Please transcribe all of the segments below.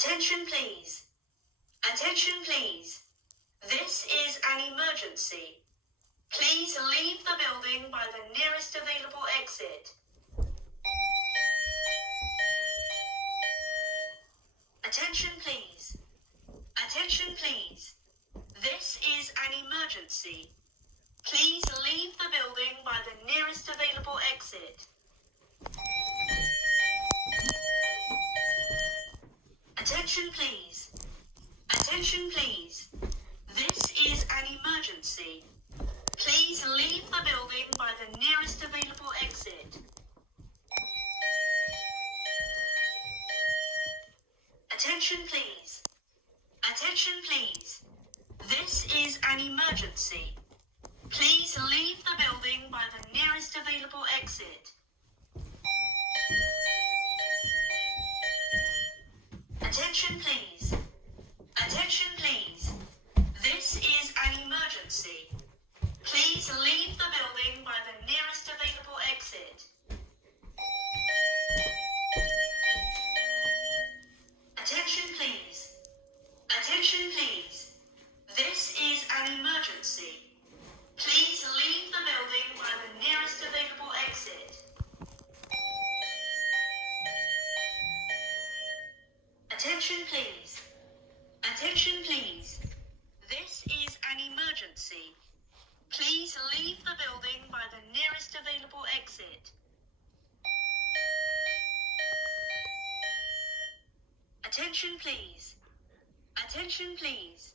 Attention please. Attention please. This is an emergency. Please leave the building by the nearest available exit. Attention please. Attention please. This is an emergency. Please leave the building by the nearest available exit. Attention please. Attention please. This is an emergency. Please leave the building by the nearest available exit. Attention please. Attention please. This is an emergency. Please leave the building by the nearest available exit. Attention please. Attention please. This is an emergency. Please leave the building by the nearest available exit. Attention please. Attention please. This is an emergency. Please leave the building by the nearest available exit. Attention please. Attention please. This is an emergency. Please leave the building by the nearest available exit. Attention please. Attention please.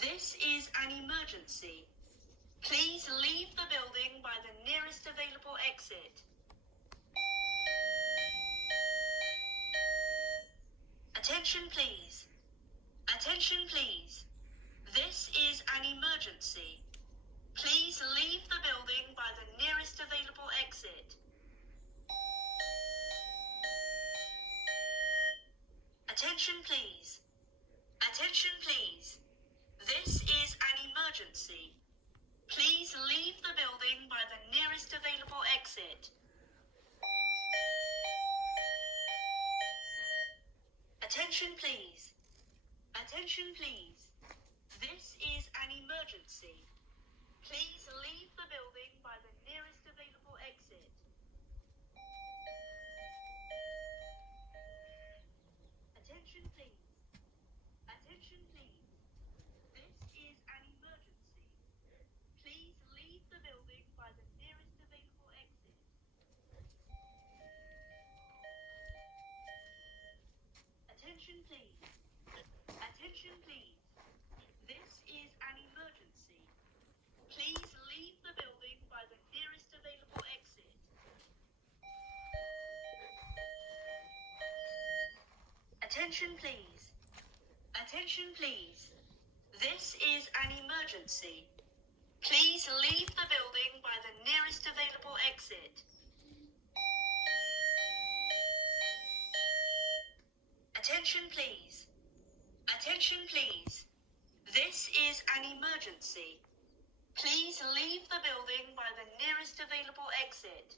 This is an emergency. Please leave the building by the nearest available exit. Attention please. Attention please. This is an emergency. Please leave the building by the nearest available exit. Attention please. Attention please. This is an emergency. Please leave the building by the nearest available exit. Attention please. Attention please. This is an emergency. Please leave the building by the nearest available exit. Attention please. Attention please. This is an emergency. Please leave the building by the nearest available exit. Attention please. Attention please. This is an emergency. Please leave the building by the nearest available exit. Attention please. Attention please. This is an emergency. Please leave the building by the nearest available exit. Attention please. Attention please. This is an emergency. Please leave the building by the nearest available exit.